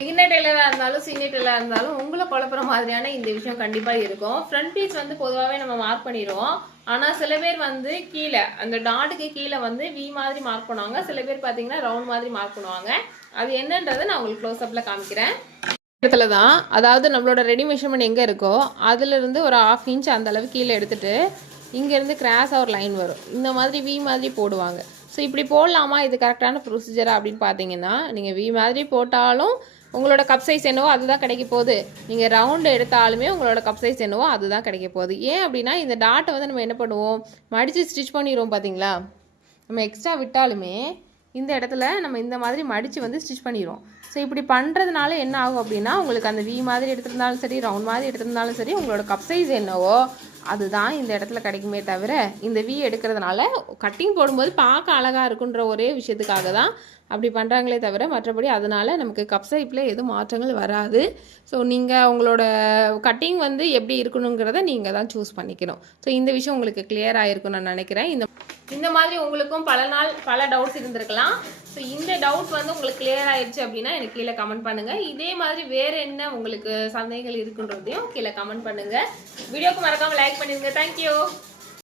Beginner டெய்லராக இருந்தாலும் senior டெய்லராக இருந்தாலும் உங்களை குழப்புற மாதிரியான இந்த விஷயம் கண்டிப்பாக இருக்கும். ஃப்ரண்ட் பீஸ் வந்து பொதுவாகவே நம்ம மார்க் பண்ணிடுவோம். ஆனால் சில பேர் வந்து கீழே அந்த டாட்டுக்கு கீழே வந்து வி மாதிரி மார்க் பண்ணுவாங்க. சில பேர் பார்த்தீங்கன்னா ரவுண்ட் மாதிரி மார்க் பண்ணுவாங்க. அது என்னன்றதை நான் உங்களுக்கு க்ளோஸ்அப்பில் காமிக்கிறேன். இடத்துல தான், அதாவது நம்மளோட ரெடி மெஷர்மெண்ட் எங்கே இருக்கோ அதுலேருந்து ஒரு 1/2 இன்ச் அந்த அளவு கீழே எடுத்துகிட்டு இங்கேருந்து கிராஸாக ஒரு லைன் வரும். இந்த மாதிரி வி மாதிரி போடுவாங்க. ஸோ இப்படி போடலாமா, இது கரெக்டான ப்ரொசீஜரா அப்படின்னு பார்த்தீங்கன்னா, நீங்கள் வி மாதிரி போட்டாலும் உங்களோட கப் சைஸ் என்னவோ அதுதான் கிடைக்க போகுது. நீங்கள் ரவுண்டு எடுத்தாலுமே உங்களோட கப் சைஸ் என்னவோ அதுதான் கிடைக்க போகுது. ஏன் அப்படின்னா இந்த டாட்டை வந்து நம்ம என்ன பண்ணுவோம், மடித்து ஸ்டிச் பண்ணிடுவோம். பார்த்தீங்களா, நம்ம எக்ஸ்ட்ரா விட்டாலுமே இந்த இடத்துல நம்ம இந்த மாதிரி மடித்து வந்து ஸ்டிச் பண்ணிடுவோம். ஸோ இப்படி பண்ணுறதுனால என்ன ஆகும் அப்படின்னா, உங்களுக்கு அந்த வி மாதிரி எடுத்திருந்தாலும் சரி, ரவுண்ட் மாதிரி எடுத்திருந்தாலும் சரி, உங்களோட கப் சைஸ் என்னவோ அதுதான் இந்த இடத்துல கிடைக்குமே தவிர, இந்த வி எடுக்கிறதுனால கட்டிங் போடும்போது பார்க்க அழகாக இருக்குன்ற ஒரே விஷயத்துக்காக தான் அப்படி பண்ணுறாங்களே தவிர, மற்றபடி அதனால் நமக்கு கப் சைஸில் எதுவும் மாற்றங்கள் வராது. ஸோ நீங்கள் உங்களோட கட்டிங் வந்து எப்படி இருக்கணுங்கிறத நீங்கள் தான் சூஸ் பண்ணிக்கணும். ஸோ இந்த விஷயம் உங்களுக்கு கிளியர் ஆகிருக்குன்னு நான் நினைக்கிறேன். இந்த மாதிரி உங்களுக்கும் பல நாள் பல டவுட்ஸ் இருந்திருக்கலாம். ஸோ இந்த டவுட் வந்து உங்களுக்கு கிளியர் ஆயிடுச்சு அப்படின்னா எனக்கு கீழே கமெண்ட் பண்ணுங்கள். இதே மாதிரி வேறு என்ன உங்களுக்கு சந்தேகங்கள் இருக்குன்றதையும் கீழே கமெண்ட் பண்ணுங்கள். வீடியோக்கு மறக்காமல் லைக் பண்ணிடுங்க. தேங்க்யூ.